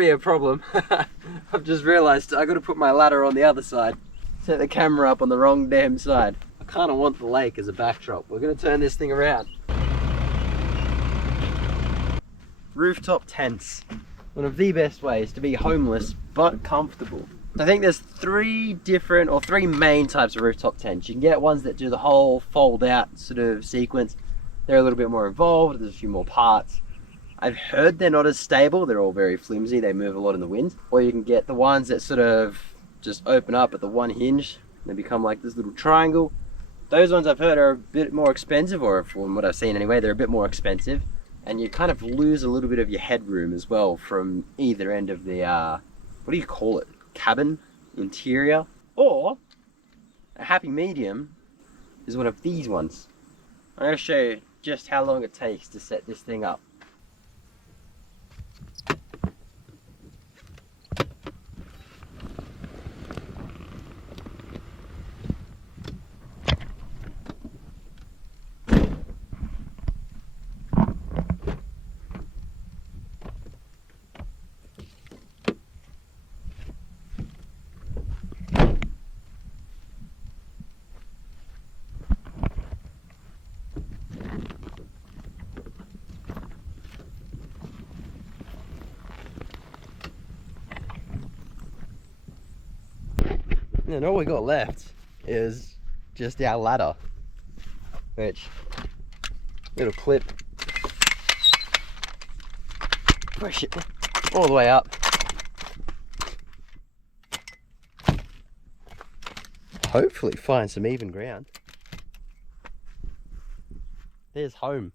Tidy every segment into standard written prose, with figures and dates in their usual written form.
be a problem. I've just realized I gotta put my ladder on the other side. Set the camera up on the wrong damn side. I kinda want the lake as a backdrop. We're gonna turn this thing around. Rooftop tents. One of the best ways to be homeless but comfortable. I think there's three main types of rooftop tents. You can get ones that do the whole fold out sort of sequence. They're a little bit more involved, there's a few more parts. I've heard they're not as stable, they're all very flimsy, they move a lot in the wind. Or you can get the ones that sort of just open up at the one hinge, they become like this little triangle. Those ones I've heard are a bit more expensive, or from what I've seen anyway, they're a bit more expensive. And you kind of lose a little bit of your headroom as well from either end of the, what do you call it? Cabin? Interior? Or, a happy medium is one of these ones. I'm going to show you just how long it takes to set this thing up. And all we got left is just our ladder, which little clip, push it all the way up. Hopefully find some even ground. There's home.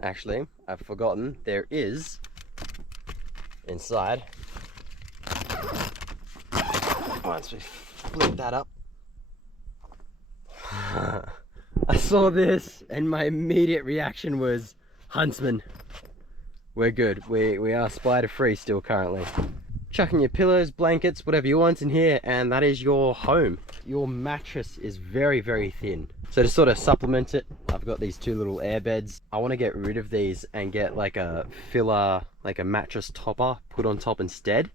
Actually, I've forgotten there is inside. Once we flip that up, I saw this and my immediate reaction was huntsman. We're good. We are spider free still currently. Chucking your pillows, blankets, whatever you want in here, and that is your home. Your mattress is very, very thin. So to sort of supplement it, I've got these two little air beds. I want to get rid of these and get like a filler, like a mattress topper put on top instead.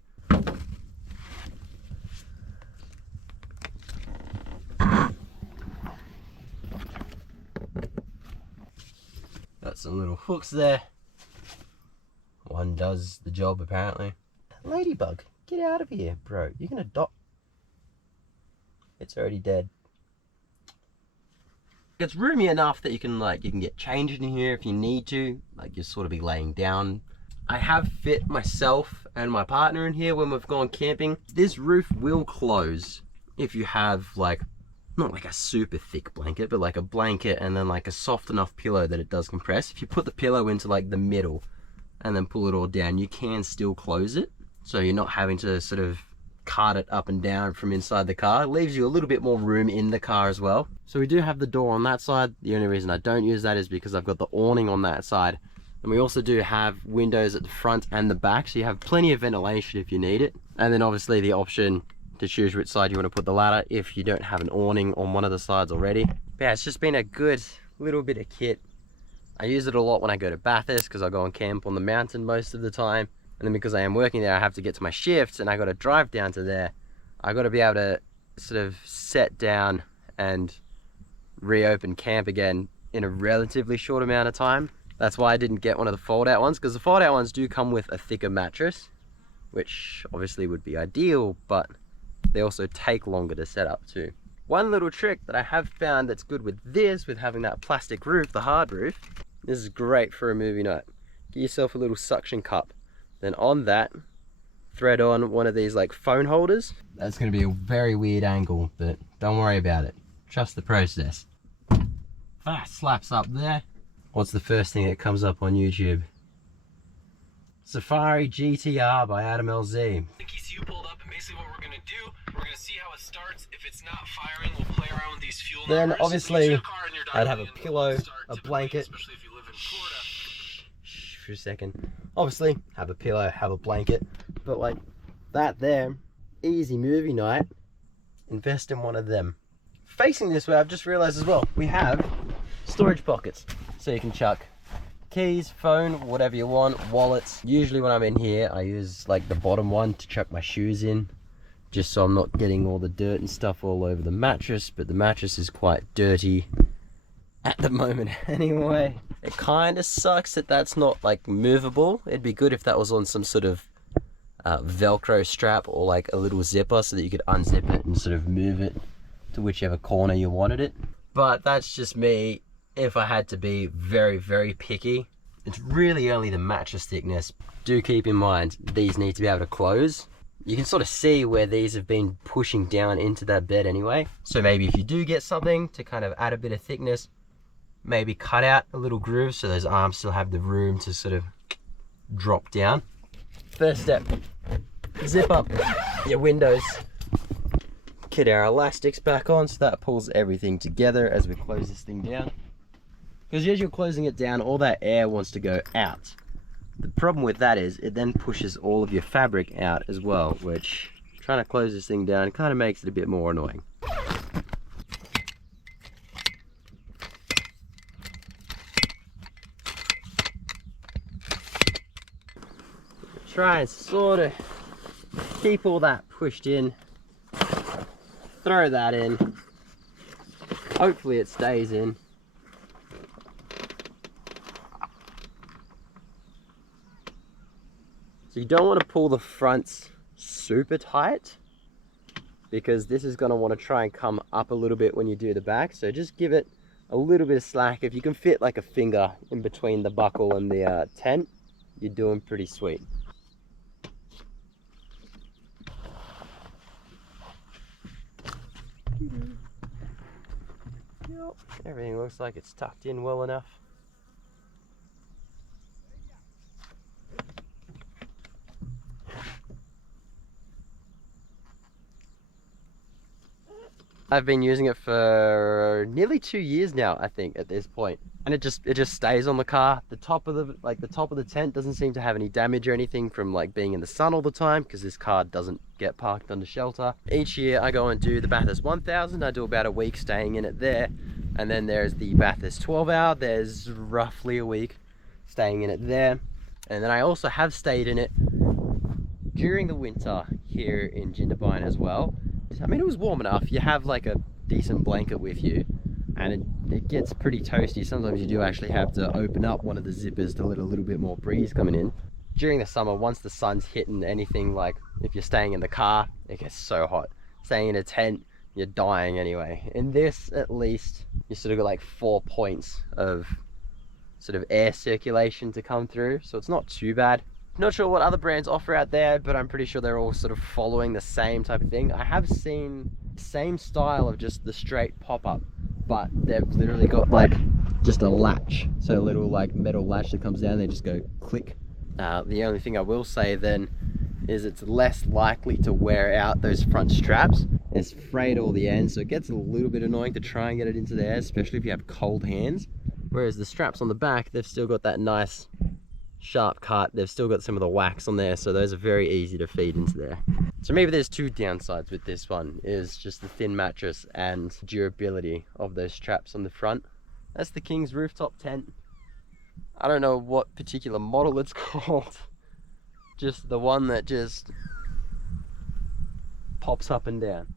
Got some little hooks there. One does the job apparently. Ladybug, get out of here, bro. You're gonna die. It's already dead. It's roomy enough that you can get changed in here if you need to. Like you'll sort of be laying down. I have fit myself and my partner in here when we've gone camping. This roof will close if you have like, not like a super thick blanket, but like a blanket and then like a soft enough pillow that it does compress. If you put the pillow into like the middle and then pull it all down, you can still close it. So you're not having to sort of cart it up and down from inside the car. It leaves you a little bit more room in the car as well. So we do have the door on that side. The only reason I don't use that is because I've got the awning on that side. And we also do have windows at the front and the back, so you have plenty of ventilation if you need it. And then obviously the option to choose which side you want to put the ladder if you don't have an awning on one of the sides already. But yeah, it's just been a good little bit of kit. I use it a lot when I go to Bathurst because I go on camp on the mountain most of the time. And then because I am working there, I have to get to my shifts and I got to drive down to there. I got to be able to sort of set down and reopen camp again in a relatively short amount of time. That's why I didn't get one of the fold out ones, because the fold out ones do come with a thicker mattress, which obviously would be ideal, but they also take longer to set up too. One little trick that I have found that's good with this, with having that plastic roof, the hard roof, this is great for a movie night. Get yourself a little suction cup. Then on that, thread on one of these like phone holders. That's going to be a very weird angle, but don't worry about it. Trust the process. That slaps up there. What's the first thing that comes up on YouTube? Safari GTR by Adam LZ. I think ECU pulled up, and basically what we're going to do, we're going to see how it starts. If it's not firing, we'll play around with these fuel then numbers. Obviously I'd have a pillow, a blanket. Especially if you live in Florida. Shh for a second. Obviously have a pillow, have a blanket, but like that there, easy movie night, invest in one of them. Facing this way, I've just realized as well, we have storage pockets. So you can chuck keys, phone, whatever you want, wallets. Usually when I'm in here, I use like the bottom one to chuck my shoes in, just so I'm not getting all the dirt and stuff all over the mattress, but the mattress is quite dirty at the moment anyway. It kind of sucks that that's not like movable. It'd be good if that was on some sort of Velcro strap or like a little zipper so that you could unzip it and sort of move it to whichever corner you wanted it. But that's just me. If I had to be very, very picky, it's really only the mattress thickness. Do keep in mind, these need to be able to close. You can sort of see where these have been pushing down into that bed anyway. So maybe if you do get something to kind of add a bit of thickness, maybe cut out a little groove so those arms still have the room to sort of drop down. First step, zip up your windows. Get our elastics back on so that pulls everything together as we close this thing down. Because as you're closing it down, all that air wants to go out. The problem with that is it then pushes all of your fabric out as well, which trying to close this thing down kind of makes it a bit more annoying. Try and sort of keep all that pushed in. Throw that in. Hopefully it stays in. So you don't want to pull the fronts super tight because this is going to want to try and come up a little bit when you do the back. So just give it a little bit of slack. If you can fit like a finger in between the buckle and the tent, you're doing pretty sweet. Everything looks like it's tucked in well enough. I've been using it for nearly 2 years now, I think, at this point. And it just stays on the car. The top of the tent doesn't seem to have any damage or anything from like being in the sun all the time, because this car doesn't get parked under shelter. Each year I go and do the Bathurst 1000. I do about a week staying in it there. And then there's the Bathurst 12 hour. There's roughly a week staying in it there. And then I also have stayed in it during the winter here in Jindabyne as well. I mean, it was warm enough. You have like a decent blanket with you and it gets pretty toasty. Sometimes you do actually have to open up one of the zippers to let a little bit more breeze coming in. During the summer, once the sun's hitting anything, like if you're staying in the car, it gets so hot. Staying in a tent, you're dying anyway. In this, at least, you sort of got like 4 points of sort of air circulation to come through, so it's not too bad. Not sure what other brands offer out there, but I'm pretty sure they're all sort of following the same type of thing. I have seen the same style of just the straight pop-up, but they've literally got like just a latch, so a little like metal latch that comes down, they just go click. The only thing I will say then is it's less likely to wear out those front straps. It's frayed all the ends, so it gets a little bit annoying to try and get it into there, especially if you have cold hands. Whereas the straps on the back, they've still got that nice sharp cut. They've still got some of the wax on there, so those are very easy to feed into there. So maybe there's two downsides with this one, is just the thin mattress and durability of those straps on the front. That's the King's Rooftop tent. I don't know what particular model it's called. Just the one that just pops up and down.